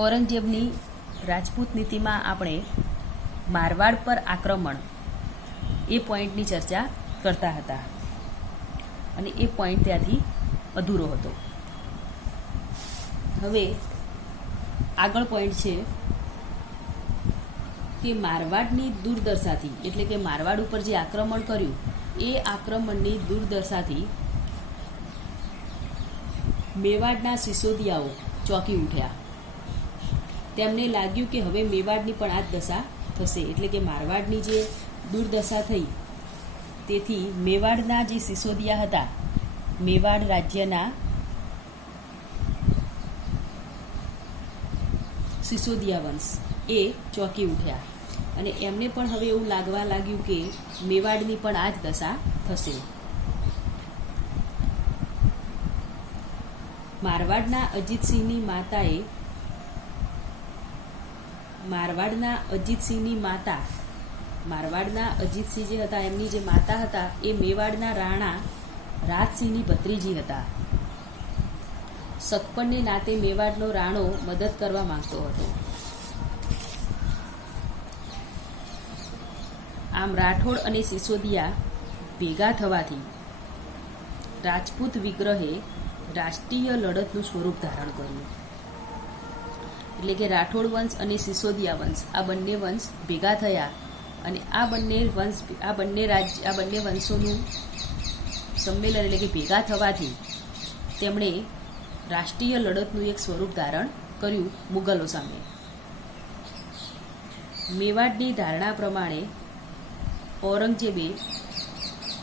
ઔરંગઝેબની રાજપૂત નીતિમાં આપણે મારવાડ પર આક્રમણ એ પોઈન્ટની ચર્ચા કરતા હતા અને એ પોઈન્ટ ત્યાંથી અધૂરો હતો. હવે આગળ પોઈન્ટ છે કે મારવાડની દુર્દશાથી, એટલે કે મારવાડ ઉપર જે આક્રમણ કર્યું એ આક્રમણની દુર્દશાથી મેવાડના સિસોદિયાઓ ચોંકી ઉઠ્યા. તેમને લાગ્યું કે હવે મેવાડની પણ આ જ દશા થશે, એટલે કે મારવાડની જે દુર્દશા થઈ તેથી મેવાડના જે સિસોદિયા હતા, મેવાડ રાજ્યના સિસોદિયા વંશ એ ચોંકી ઉઠ્યા અને એમને પણ હવે એવું લાગવા લાગ્યું કે મેવાડની પણ આ જ દશા થશે. મારવાડના અજીતસિંહની અજીતસિંહ જે હતા એમની જે માતા હતા એ મેવાડના રાણા રાજસિંહની ભત્રીજી હતા. સગપણને નાતે મેવાડનો રાણો મદદ કરવા માંગતો હતો. આમ રાઠોડ અને સિસોદિયા ભેગા થવાથી રાજપૂત વિગ્રહે રાષ્ટ્રીય લડતનું સ્વરૂપ ધારણ કર્યું. એટલે કે રાઠોડ વંશ અને સિસોદિયા વંશ આ બંને વંશ ભેગા થયા અને આ બંને વંશોનું સંમેલન, એટલે કે ભેગા થવાથી તેમણે રાષ્ટ્રીય લડતનું એક સ્વરૂપ ધારણ કર્યું મુગલો સામે. મેવાડની ધારણા પ્રમાણે ઔરંગઝેબે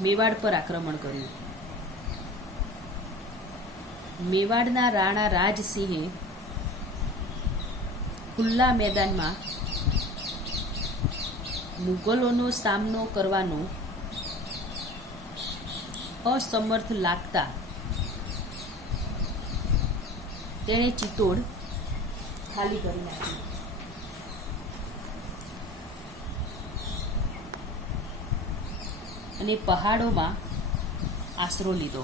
મેવાડ પર આક્રમણ કર્યું. મેવાડના રાણા રાજસિંહે ખુલ્લા મેદાનમાં મુગલોનો સામનો કરવાનો અસમર્થ લાગતા તેણે ચિત્તોડ ખાલી કરી નાખ્યું અને પહાડોમાં આશરો લીધો.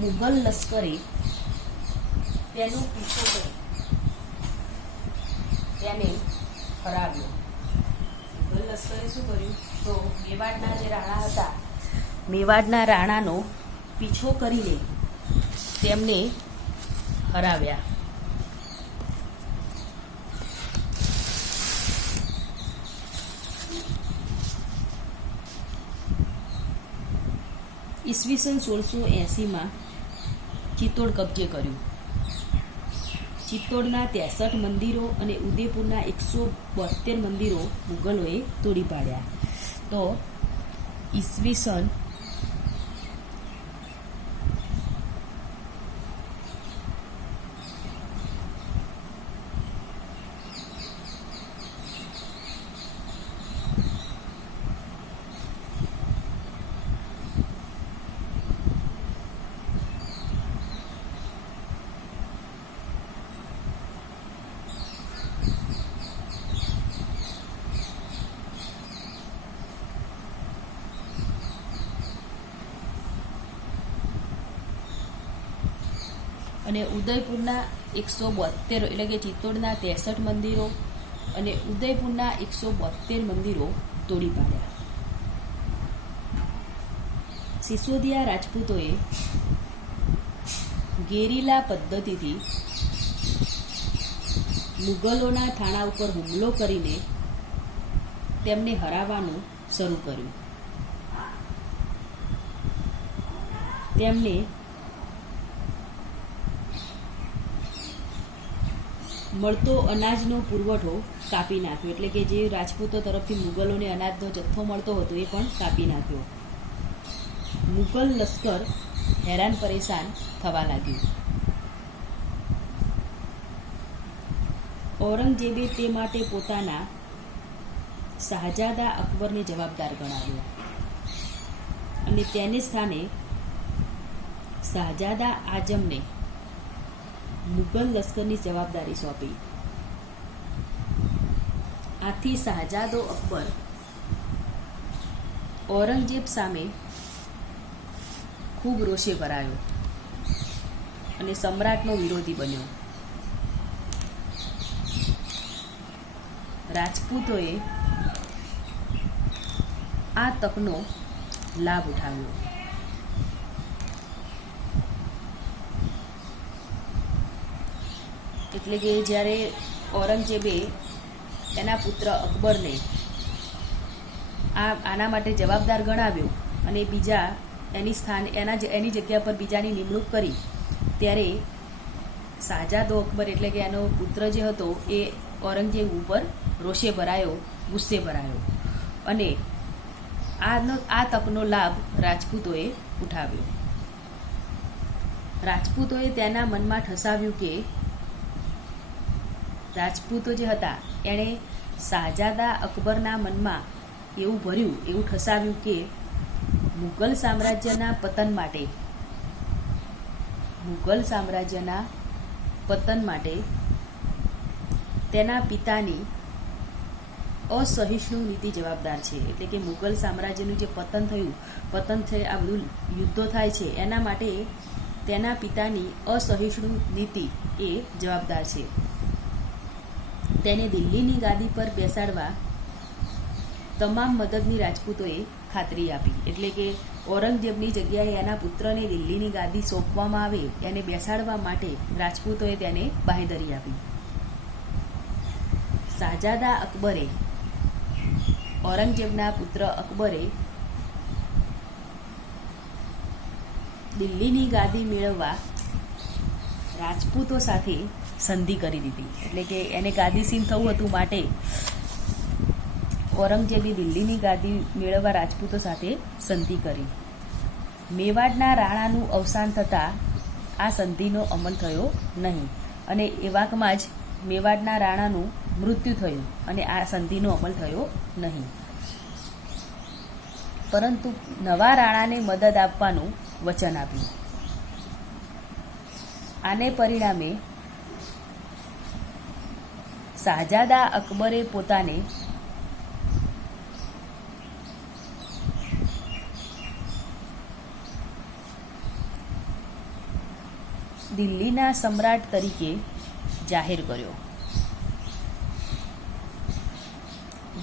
મુગલ લશ્કરે તેનો પીછો કરી તેને હરાવ્યો. મુગલ લશ્કરે શું કર્યું તો મેવાડના જે રાણા હતા, મેવાડના રાણાનો પીછો કરીને તેમને હરાવ્યા. ઈસવીસન 1680માં ચિત્તોડ કબજે કર્યું. ચિત્તોડના 63 મંદિરો અને ઉદયપુરના 172 મંદિરો મુગલોએ તોડી પાડ્યા. તો ઈસવીસન 172 એટલે કે ચિત્તોડના 63 મંદિરો અને ઉદયપુરના 172 મંદિરો તોડી પાડ્યા. સિસોદિયા રાજપૂતોએ ગેરીલા પદ્ધતિથી મુગલોના થાણા ઉપર હુમલો કરીને તેમને હરાવવાનું શરૂ કર્યું. તેમને મળતો અનાજનો પુરવઠો કાપી નાખ્યો, એટલે કે જે રાજપૂતો તરફથી મુગલોને અનાજનો જથ્થો મળતો હતો એ પણ કાપી નાખ્યો. મુગલ લશ્કર હેરાન પરેશાન થવા લાગ્યું. ઔરંગઝેબે તે માટે પોતાના શાહજાદા અકબરને જવાબદાર ગણાવ્યો અને તેને સ્થાને શાહજાદા આઝમને મુગલ લશ્કરની જવાબદારી સોંપી. આથી શાહજાદો અકબર ઔરંગઝેબ સામે ખૂબ રોષે ભરાયો અને સમ્રાટનો વિરોધી બન્યો. રાજપૂતોએ આ તકનો લાભ ઉઠાવ્યો. એટલે કે જ્યારે ઔરંગઝેબે એના પુત્ર અકબરને આના માટે જવાબદાર ગણાવ્યો અને બીજા એની જગ્યા પર બીજાની નિમણૂક કરી, ત્યારે શાહજાદો અકબર એટલે કે એનો પુત્ર જે હતો એ ઔરંગઝેબ ઉપર રોષે ભરાયો, ગુસ્સે ભરાયો અને આ તકનો લાભ રાજપૂતોએ ઉઠાવ્યો. રાજપૂતોએ તેના મનમાં ઠસાવ્યું કે રાજપૂતો જે હતા એણે શાહજાદા અકબરના મનમાં એવું ઠસાવ્યું કે મુગલ સામ્રાજ્યના પતન માટે તેના પિતાની અસહિષ્ણુ નીતિ જવાબદાર છે. એટલે કે મુગલ સામ્રાજ્યનું જે પતન છે, આ બધું યુદ્ધો થાય છે, એના માટે તેના પિતાની અસહિષ્ણુ નીતિ એ જવાબદાર છે. તેને દિલ્હીની ગાદી પર બેસાડવા તમામ મદદની રાજપૂતોએ ખાતરી આપી. એટલે કે ઔરંગઝેબની જગ્યાએ એના પુત્રને દિલ્હીની ગાદી સોંપવામાં આવે, એને બેસાડવા માટે રાજપૂતોએ તેને બાંહેધરી આપી. શાહજાદા અકબરે, ઔરંગઝેબના પુત્ર અકબરે દિલ્હીની ગાદી મેળવવા રાજપૂતો સાથે સંધિ કરી દીધી. એટલે કે એને ગાદીસીન થવું હતું, માટે ઔરંગઝેબે દિલ્હીની ગાદી મેળવવા રાજપૂતો સાથે સંધિ કરી. મેવાડના રાણાનું અવસાન થતાં આ સંધિનો અમલ થયો નહીં અને એવાકમાં જ મેવાડના રાણાનું મૃત્યુ થયું અને આ સંધિનો અમલ થયો નહીં. પરંતુ નવા રાણાને મદદ આપવાનું વચન આપ્યું. આને પરિણામે શાહજાદા અકબરે પોતાને દિલ્હીના સમ્રાટ તરીકે જાહેર કર્યો.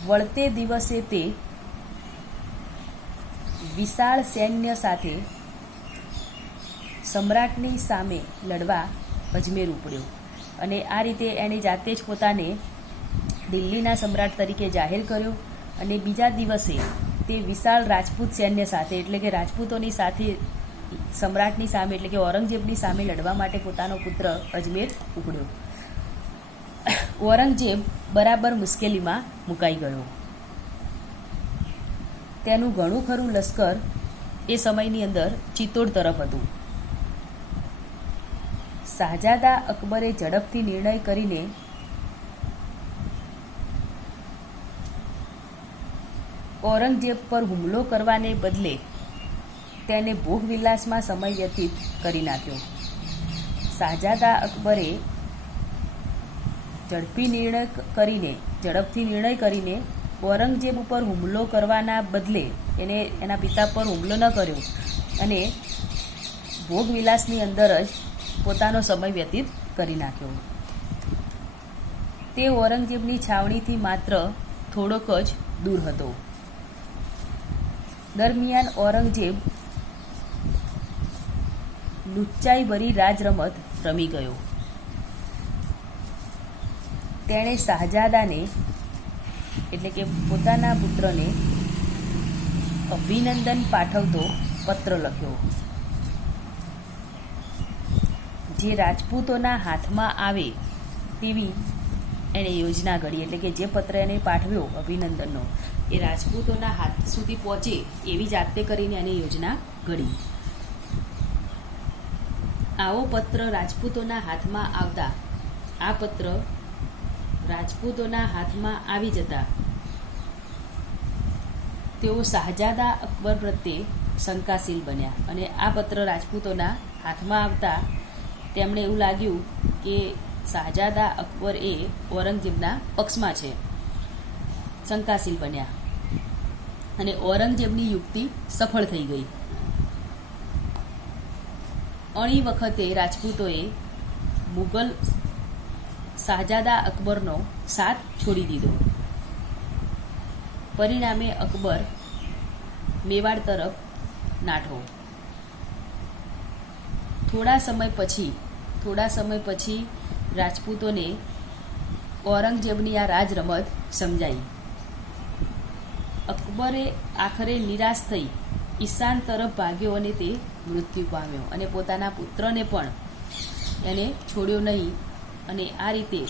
વળતે દિવસે તે વિશાળ સૈન્ય સાથે સમ્રાટની સામે લડવા અજમેર ઉપડ્યો અને આ રીતે એણે જાતે જ પોતાને દિલ્હીના સમ્રાટ તરીકે જાહેર કર્યો. અને બીજા દિવસે તે વિશાળ રાજપૂત સૈન્ય સાથે, એટલે કે રાજપૂતોની સાથે સમ્રાટની સામે, એટલે કે ઔરંગઝેબની સામે લડવા માટે પોતાનો પુત્ર અજમેર ઉપડ્યો. ઔરંગઝેબ બરાબર મુશ્કેલીમાં મુકાઈ ગયો. તેનું ઘણું ખરું લશ્કર એ સમયની અંદર ચિત્તોડ તરફ હતું. શાહજાદા અકબરે ઝડપથી નિર્ણય કરીને ઔરંગઝેબ પર હુમલો કરવાને બદલે તેને ભોગવિલાસમાં સમય વ્યતીત કરી નાખ્યો. શાહજાદા અકબરે ઝડપથી નિર્ણય કરીને ઔરંગઝેબ ઉપર હુમલો કરવાના બદલે એના પિતા પર હુમલો ન કર્યો અને ભોગવિલાસની અંદર જ પોતાનો સમય વ્યતીત કરી નાખ્યો. તે ઔરંગઝેબની છાવણીથી માત્ર થોડોક જ દૂર હતો. દરમિયાન ઔરંગઝેબ લુચ્ચાઈભરી રાજરમત રમી ગયો. તેણે શાહજાદાને, એટલે કે પોતાના પુત્રને અભિનંદન પાઠવતો પત્ર લખ્યો, જે રાજપૂતોના હાથમાં આવે તેવી એણે યોજના ઘડી. એટલે કે જે પત્ર એને પાઠવ્યો અભિનંદનનો એ રાજપૂતોના હાથ સુધી પહોંચે એવી જાતે કરીને એને યોજના ઘડી. આવો પત્ર રાજપૂતોના હાથમાં આવતા, આ પત્ર રાજપૂતોના હાથમાં આવી જતા તેઓ શાહજાદા અકબર પ્રત્યે શંકાશીલ બન્યા અને આ પત્ર રાજપૂતોના હાથમાં આવતા તેમણે એવું લાગ્યું કે શાહજાદા અકબર એ ઔરંગઝેબના પક્ષમાં છે. શંકાશીલ બન્યા અને ઔરંગઝેબની યુક્તિ સફળ થઈ ગઈ. અણી વખતે રાજપૂતોએ મુગલ શાહજાદા અકબરનો સાથ છોડી દીધો. પરિણામે અકબર મેવાડ તરફ નાઠો. થોડા સમય પછી રાજપૂતોને ઔરંગઝેબની આ રાજરમત સમજાઈ. અકબરે આખરે નિરાશ થઈ ઈશાન તરફ ભાગ્યો અને તે મૃત્યુ પામ્યો અને પોતાના પુત્રને પણ એને છોડ્યો નહીં અને આ રીતે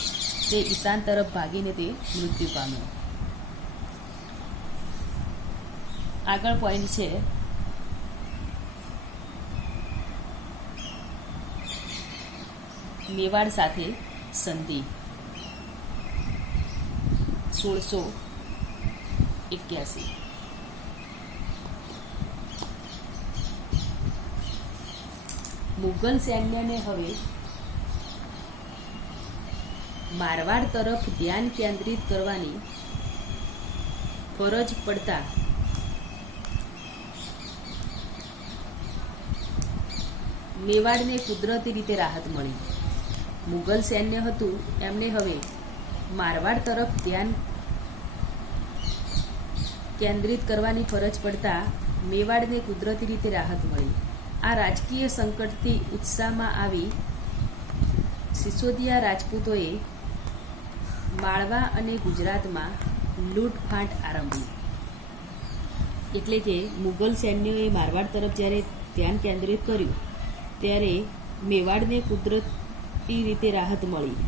તે ઈશાન તરફ ભાગીને તે મૃત્યુ પામ્યો. આગળ પોઈન્ટ છે મેવાડ સાથે સંધિ 1681. મુગલ સૈન્યને હવે મારવાડ તરફ ધ્યાન કેન્દ્રિત કરવાની ફરજ પડતા મેવાડને કુદરતી રીતે રાહત મળી. મુગલ સૈન્ય હતું એમને હવે મારવાડ તરફ ધ્યાન કેન્દ્રિત કરવાની ફરજ પડતા મેવાડને કુદરતી રીતે રાહત મળી. આ રાજકીય સંકટથી ઉત્સાહમાં આવી સિસોદિયા રાજપૂતોએ માળવા અને ગુજરાતમાં લૂંટફાટ આરંભી. એટલે કે મુગલ સૈન્યોએ મારવાડ તરફ જ્યારે ધ્યાન કેન્દ્રિત કર્યું ત્યારે મેવાડને કુદરતી રીતે રાહત મળી.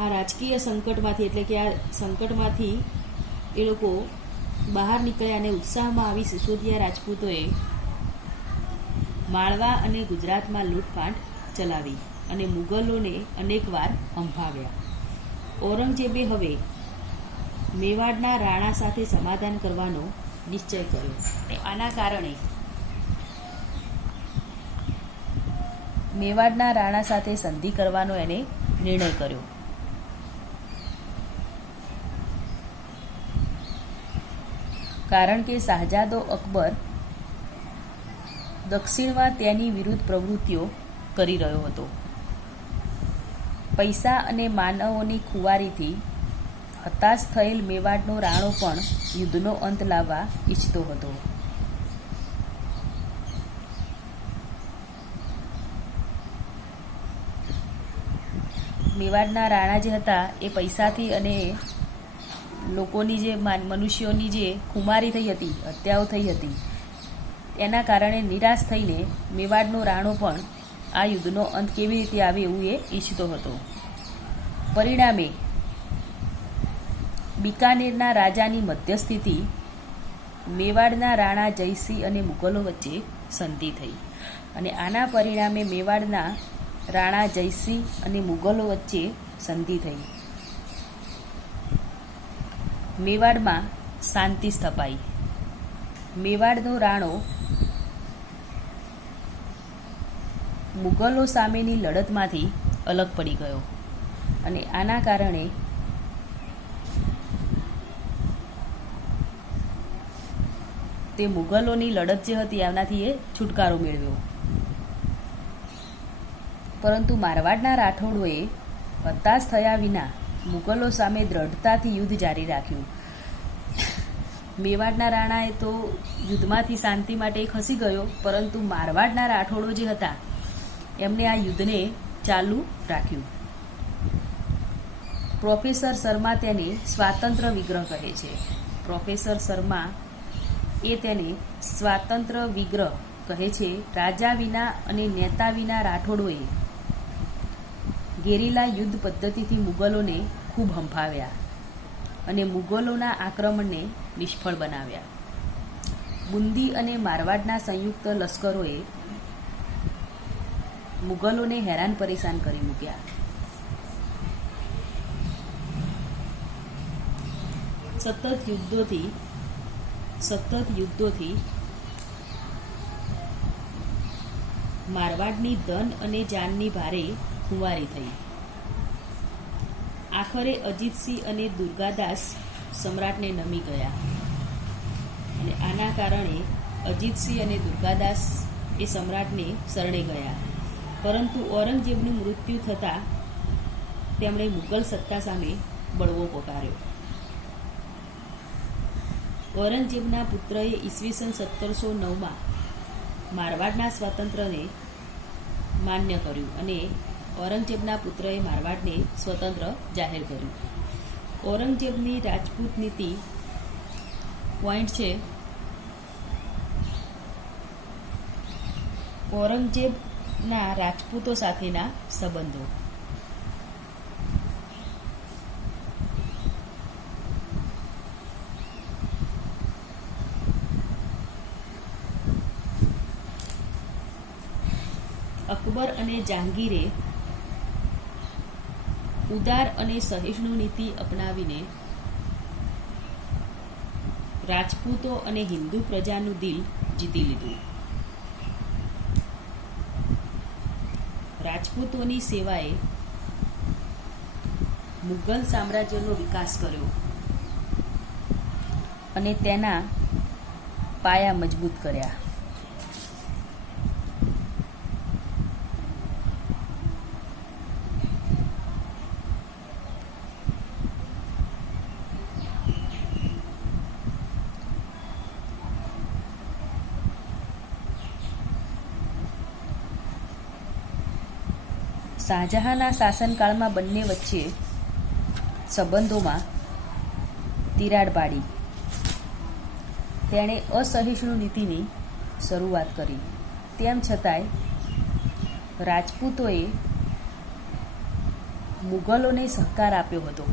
આ રાજકીય સંકટમાંથી એટલે કે આ સંકટમાંથી એ લોકો બહાર નીકળ્યા અને ઉત્સાહમાં આવી સિસોદિયા રાજપૂતોએ માળવા અને ગુજરાતમાં લૂંટફાટ ચલાવી અને મુગલોને અનેકવાર હંફાવ્યા. ઔરંગઝેબે હવે મેવાડના રાણા સાથે સમાધાન કરવાનો નિશ્ચય કર્યો. આના કારણે મેવાડના રાણા સાથે સંધિ કરવાનો એને નિર્ણય કર્યો. કારણ કે શાહજાદો અકબર દક્ષિણમાં તેની વિરુદ્ધ પ્રવૃત્તિઓ કરી રહ્યો હતો. પૈસા અને માનવોની ખુવારીથી હતાશ થયેલ મેવાડનો રાણો પણ યુદ્ધનો અંત લાવવા ઈચ્છતો હતો. મેવાડના રાણા જે હતા એ પૈસાથી અને લોકોની જે મનુષ્યોની જે ખુમારી થઈ હતી, હત્યાઓ થઈ હતી, એના કારણે નિરાશ થઈને મેવાડનો રાણો પણ આ યુદ્ધનો અંત કેવી રીતે આવે એવું એ ઈચ્છતો હતો. પરિણામે બિકાનેરના રાજાની મધ્યસ્થીથી મેવાડના રાણા જયસિંહ અને મુગલો વચ્ચે સંધિ થઈ અને આના પરિણામે મેવાડના રાણા જયસિંહ અને મુગલો વચ્ચે સંધિ થઈ. મેવાડમાં શાંતિ સ્થપાઈ. મેવાડનો રાણો મુગલો સામેની લડતમાંથી અલગ પડી ગયો અને આના કારણે તે મુગલોની લડત જે હતી એમનાથી એ છુટકારો મેળવ્યો. પરંતુ મારવાડના રાઠોડોએ હતાશ થયા વિના મુગલો સામે દ્રઢતાથી યુદ્ધ જારી રાખ્યું. મેવાડના રાણાએ તો યુદ્ધમાંથી શાંતિ માટે ખસી ગયો, પરંતુ મારવાડના રાઠોડો જે હતા એમને આ યુદ્ધને ચાલુ રાખ્યું. પ્રોફેસર શર્મા તેને સ્વાતંત્ર્ય વિગ્રહ કહે છે. પ્રોફેસર શર્મા એ તેને સ્વાતંત્ર્ય વિગ્રહ કહે છે. રાજા વિના અને નેતા વિના રાઠોડોએ ગેરીલા યુદ્ધ પદ્ધતિથી મુગલોને ખૂબ હંફાવ્યા અને મુગલોના આક્રમણને નિષ્ફળ બનાવ્યા. બુંદી અને મારવાડના સંયુક્ત લશ્કરોએ મુગલોને હેરાન પરેશાન કરી મૂક્યા. સતત યુદ્ધોથી મારવાડની ધન અને જાનની ભારે ખુવારી થઈ. આખરે અજીતસિંહ અને દુર્ગાદાસ સમ્રાટને નમી ગયા અને આના કારણે અજીતસિંહ અને દુર્ગાદાસ એ સમ્રાટને શરણે ગયા, પરંતુ ઔરંગઝેબનું મૃત્યુ થતાં તેમણે મુગલ સત્તા સામે બળવો પોકાર્યો. ઔરંગઝેબના પુત્રએ ઈસવીસન 1709માં મારવાડના સ્વાતંત્ર્યને માન્ય કર્યું અને ઔરંગઝેબના પુત્રએ મારવાડને સ્વતંત્ર જાહેર કર્યું. ઔરંગઝેબની રાજપૂત નીતિ પોઈન્ટ છે. ઔરંગઝેબના રાજપૂતો સાથેના સંબંધો. અકબર અને જહાંગીરે ઉદાર અને સહિષ્ણુ નીતિ અપનાવીને રાજપૂતો અને હિન્દુ પ્રજાનું દિલ જીતી લીધું. રાજપૂતોની સેવાએ મુઘલ સામ્રાજ્યનો વિકાસ કર્યો અને તેના પાયા મજબૂત કર્યા. શાહજહાંના શાસનકાળમાં બંને વચ્ચે સંબંધોમાં તિરાડ પાડી. તેણે અસહિષ્ણુ નીતિની શરૂઆત કરી. તેમ છતાંય રાજપૂતોએ મુઘલોને સહકાર આપ્યો હતો.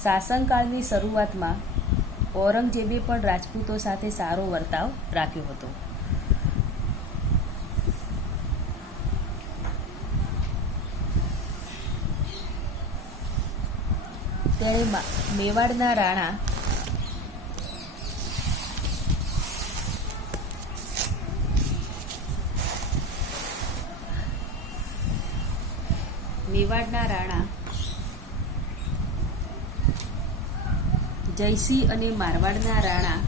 શાસનકાળની શરૂઆતમાં ઔરંગઝેબે પણ રાજપૂતો સાથે સારો વર્તાવ રાખ્યો હતો. તેણે મેવાડના રાણા જયસિંહ અને મારવાડના રાણા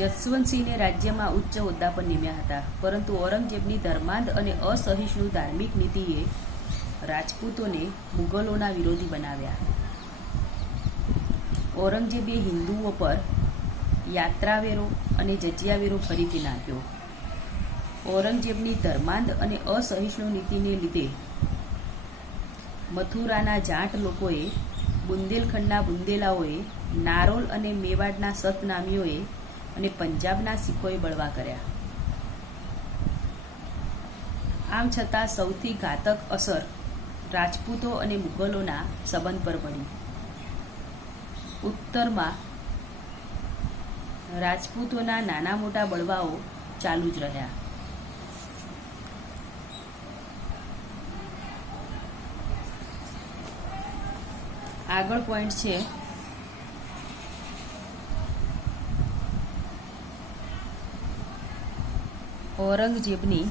જસવંતસિંહને રાજ્યમાં ઉચ્ચ હોદ્દા પર નિમ્યા હતા, પરંતુ ઔરંગઝેબની ધર્માંધ અને અસહિષ્ણુ ધાર્મિક નીતિએ રાજપૂતોને મુગલોના વિરોધી બનાવ્યા. ઔરંગઝેબે હિન્દુઓ પર યાત્રાવેરો અને જજિયાવેરો ફરીથી નાખ્યો. ઔરંગઝેબની ધર્માંધ અને અસહિષ્ણુ નીતિને લીધે મથુરાના જાટ લોકોએ, બુંદેલખંડના બુંદેલાઓએ, નારોલ અને મેવાડના સતનામીઓએ અને પંજાબના શીખોએ બળવા કર્યા. આમ છતાં સૌથી ઘાતક અસર રાજપૂતો અને મુગલોના સંબંધ પર પડી. ઉત્તરમાં રાજપૂતોના નાના મોટા બળવાઓ ચાલુ જ રહ્યા. આગળ પોઈન્ટ છે ઔરંગઝેબની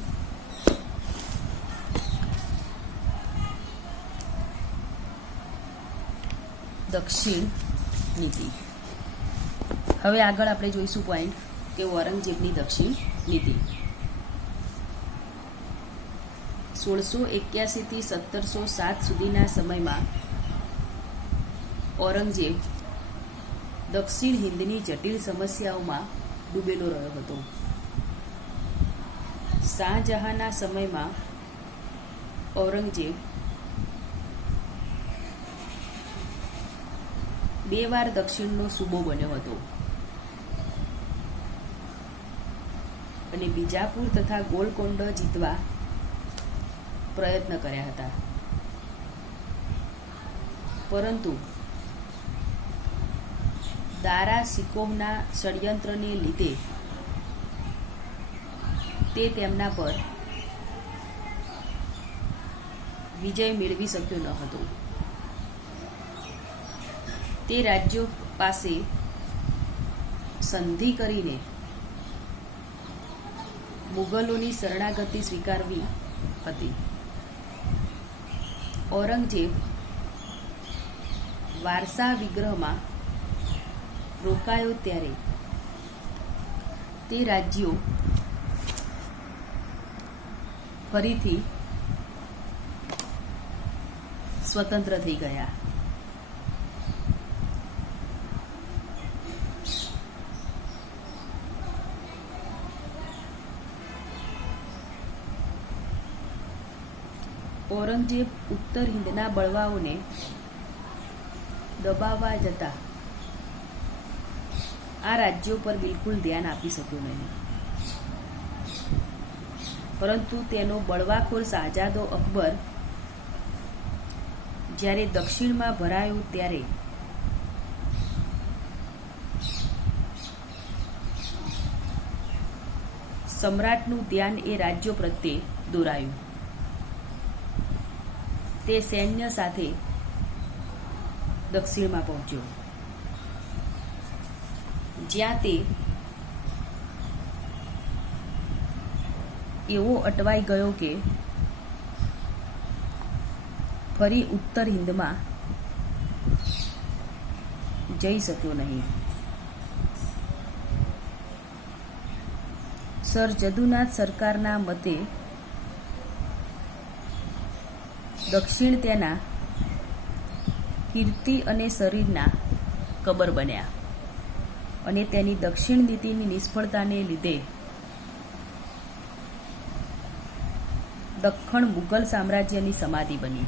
દક્ષિણ નીતિ. હવે આગળ આપણે જોઈશું પોઈન્ટ કે ઔરંગઝેબની દક્ષિણ નીતિ. 1681 થી 1707 સુધીના સમયમાં ઔરંગઝેબ દક્ષિણ હિંદની જટિલ સમસ્યાઓમાં ડૂબેલો રહ્યો હતો. શાહજહાંના સમયમાં ઔરંગઝેબ 2 વાર દક્ષિણનો સૂબો બન્યો હતો અને બીજાપુર તથા ગોલકોંડા જીતવા પ્રયત્ન કર્યા હતા, પરંતુ દારા શિકોહના ષડયંત્રને લીધે તે તેમના પર વિજય મેળવી શક્યો ન હતો. તે રાજ્યો પાસે સંધિ કરીને મુગલોની શરણાગતિ સ્વીકારવી હતી. ઔરંગઝેબ વારસા વિગ્રહમાં રોકાયો ત્યારે તે રાજ્યો ફરીથી સ્વતંત્ર થઈ ગયા. ઔરંગઝેબ ઉત્તર હિંદના બળવાઓને દબાવવા જતા આ રાજ્યો પર બિલકુલ ધ્યાન આપી શક્યો નહીં, પરંતુ તેનો બળવાખોર શાહજાદો અકબર જ્યારે દક્ષિણમાં ભરાયો ત્યારે સમ્રાટનું ધ્યાન એ રાજ્યો પ્રત્યે દોરાયું. તે સૈન્ય સાથે દક્ષિણમાં પહોંચ્યો, જ્યાં તે એવો અટવાઈ ગયો કે ફરી ઉત્તર હિંદમાં જઈ શક્યો નહીં. સર જદુનાથ સરકારના મતે દક્ષિણ તેના કીર્તિ અને શરીરના કબર બન્યા અને તેની દક્ષિણ નીતિની નિષ્ફળતાને લીધે દખ્ખણ મુગલ સામ્રાજ્યની સમાધિ બની.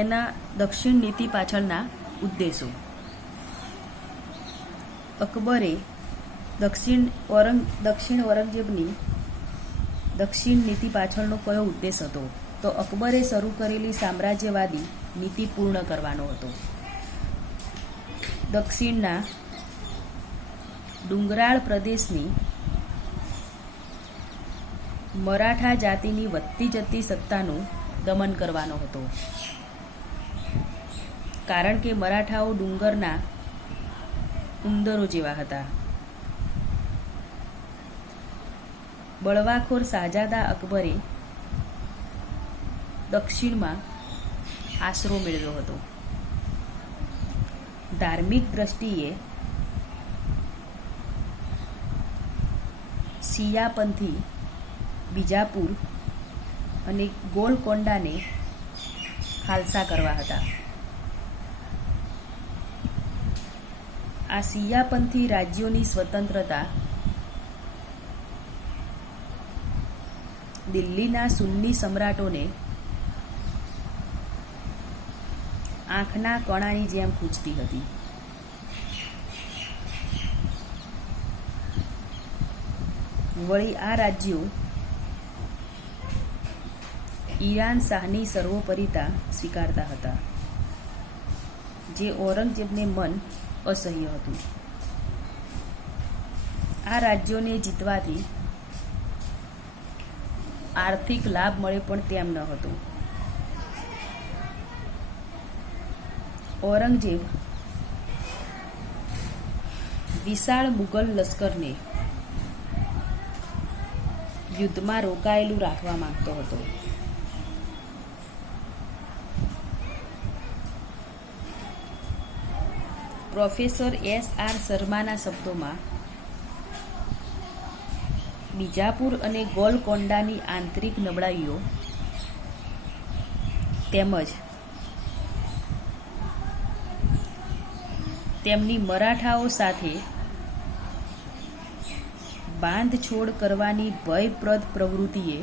એના દક્ષિણ નીતિ પાછળના ઉદ્દેશો. અકબરે દક્ષિણ ઔરંગઝેબની દક્ષિણ નીતિ પાછળનો કયો ઉદ્દેશ હતો? તો અકબરે શરૂ કરેલી સામ્રાજ્યવાદી નીતિ પૂર્ણ કરવાનો હતો. દક્ષિણના ડુંગરાળ પ્રદેશની મરાઠા જાતિની વધતી જતી સત્તાનું દમન કરવાનો હતો, કારણ કે મરાઠાઓ ડુંગરના ઉંદરો જેવા હતા. બળવાખોર શાહજાદા અકબરે દક્ષિણમાં આશરો મેળવ્યો હતો. ધાર્મિક દ્રષ્ટિએ શિયાપંથી બીજાપુર અને ગોલકોંડાને ખાલસા કરવા હતા. આ શિયાપંથી રાજ્યોની સ્વતંત્રતા દિલ્હીના સુન્ની સમ્રાટોને આંખના કણાની જેમ ખૂંચતી હતી. વળી આ રાજ્યો ઈરાન શાહની સર્વોપરિતા સ્વીકારતા હતા, જે ઔરંગઝેબને મન અસહ્ય હતું. આ રાજ્યોને જીતવાથી આર્થિક લાભ મળે પણ તેમ ન હતું. ઔરંગઝેબ વિશાળ મુગલ લશ્કરને યુદ્ધમાં રોકાયેલું રાખવા માંગતો હતો. Professor S.R. શર્માના શબ્દોમાં બીજાપુર અને ગોલકોંડાની આંતરિક નબળાઈઓ તેમજ તેમની મરાઠાઓ સાથે બાંધછોડ કરવાની ભયપ્રદ પ્રવૃત્તિએ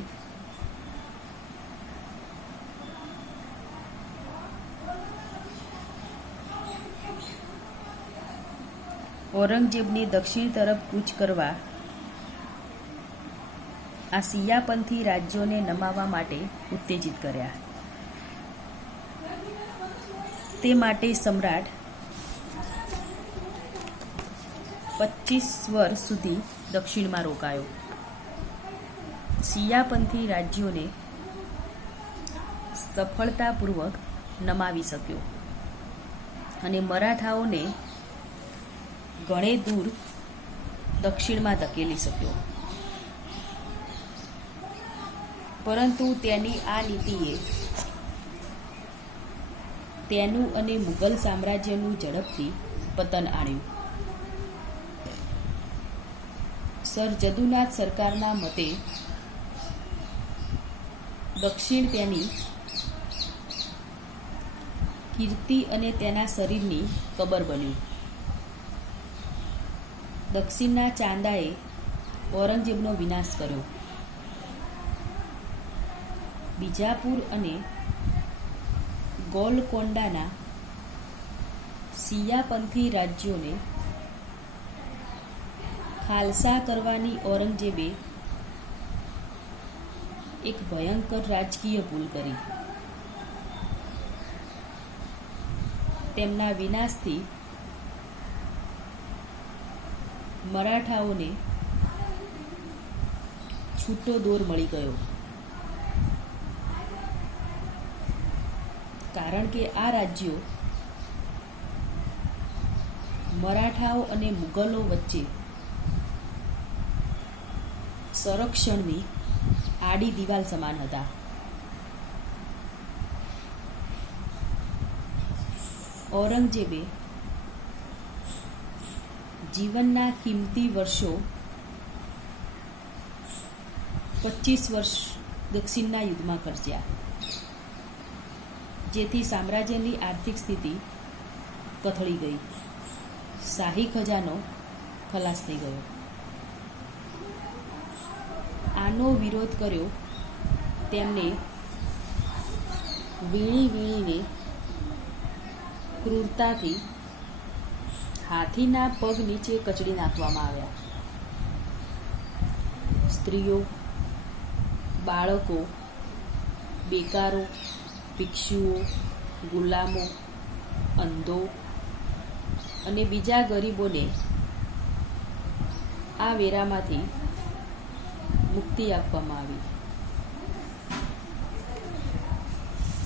ઔરંગઝેબની દક્ષિણ તરફ કૂચ કરવા આ શિયાપંથી રાજ્યોને નમાવવા માટે ઉત્તેજિત કર્યા. તે માટે સમ્રાટ 25 વર્ષ સુધી દક્ષિણમાં રોકાયો. શિયાપંથી રાજ્યોને સફળતાપૂર્વક નમાવી શક્યો અને મરાઠાઓને ઘણે દૂર દક્ષિણમાં ધકેલી શક્યો. પરંતુ તેની આ નીતિએ તેનું અને મુઘલ સામ્રાજ્યનું ઝડપથી પતન આણ્યું. સર જદુનાથ સરકારના મતે દક્ષિણ તેની કીર્તિ અને તેના શરીરની કબર બન્યું. દક્ષિણના ચાંદાએ ઔરંગઝેબનો વિનાશ કર્યો. બીજાપુર અને ગોલકોંડાના શિયાપંથી રાજ્યોને ખાલસા કરવાની ઔરંગઝેબે એક ભયંકર રાજકીય ભૂલ કરી. તેમના વિનાશથી મરાઠાઓને છૂટો દોર મળી ગયો, કારણ કે આ રાજ્યો મરાઠાઓ અને મુગલો વચ્ચે સંરક્ષણની આડી દિવાલ સમાન હતા. ઔરંગઝેબે જીવનના કિંમતી વર્ષો 25 વર્ષ દક્ષિણના યુદ્ધમાં ખર્ચ્યા, જેથી સામ્રાજ્યની આર્થિક સ્થિતિ કથળી ગઈ. શાહી ખજાનો ખલાસ થઈ ગયો. આનો વિરોધ કર્યો તેમને વીણીને ક્રૂરતાથી હાથીના પગ નીચે કચડી નાખવામાં આવ્યા. સ્ત્રીઓ, બાળકો, બેકારો, ભિક્ષુઓ, ગુલામો, અંધો અને બીજા ગરીબોને આ વેરામાંથી મુક્તિ આપવામાં આવી.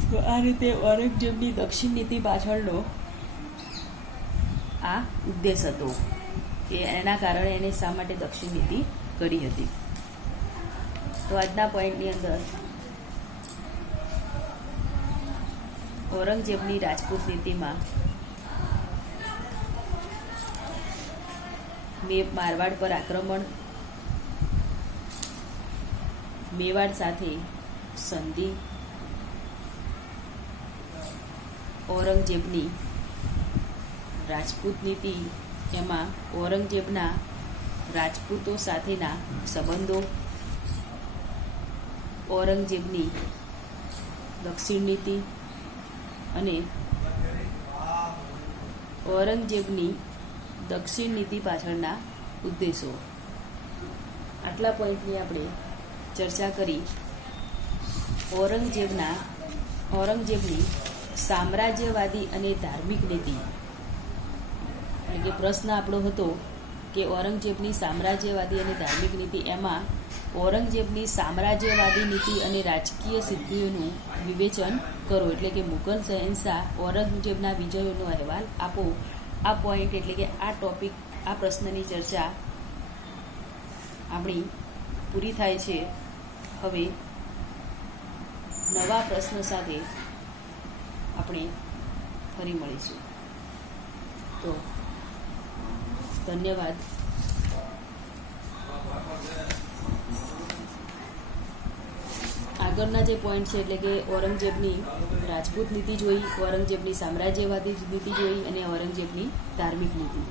તો આ રીતે ઔરંગઝેબની દક્ષિણ નીતિ પાછળનો આ ઉદ્દેશ હતો કે એના કારણે એને શા માટે દક્ષિણ નીતિ કરી હતી. તો આજના પોઈન્ટની અંદર ઔરંગઝેબની રાજપૂત નીતિમાં મારવાડ પર આક્રમણ, મેવાડ સાથે સંધિ, ઔરંગઝેબની રાજપૂત નીતિ, એમાં ઔરંગઝેબના રાજપૂતો સાથેના સંબંધો, ઔરંગઝેબની દક્ષિણ નીતિ અને ઔરંગઝેબની દક્ષિણ નીતિ પાછળના ઉદ્દેશો. આટલા પોઈન્ટની આપણે ચર્ચા કરી. ઔરંગઝેબની સામ્રાજ્યવાદી અને ધાર્મિક નીતિ, એટલે કે પ્રશ્ન આપણો હતો કે ઔરંગઝેબની સામ્રાજ્યવાદી અને ધાર્મિક નીતિ, એમાં ઔરંગઝેબની સામ્રાજ્યવાદી નીતિ અને રાજકીય સિદ્ધિઓનું વિવેચન કરો, એટલે કે મુઘલ શહેનશાહ ઔરંગઝેબના વિજયોનો અહેવાલ આપો. આ પોઈન્ટ એટલે કે આ ટોપિક, આ પ્રશ્નની ચર્ચા આપણી પૂરી થાય છે. હવે નવા પ્રશ્ન સાથે આપણે ફરી મળીશું. તો ધન્યવાદ. આગળના જે પોઈન્ટ છે એટલે કે ઔરંગઝેબની રાજપૂત નીતિ જોઈ, ઔરંગઝેબની સામ્રાજ્યવાદી નીતિ જોઈ અને ઔરંગઝેબની ધાર્મિક નીતિ.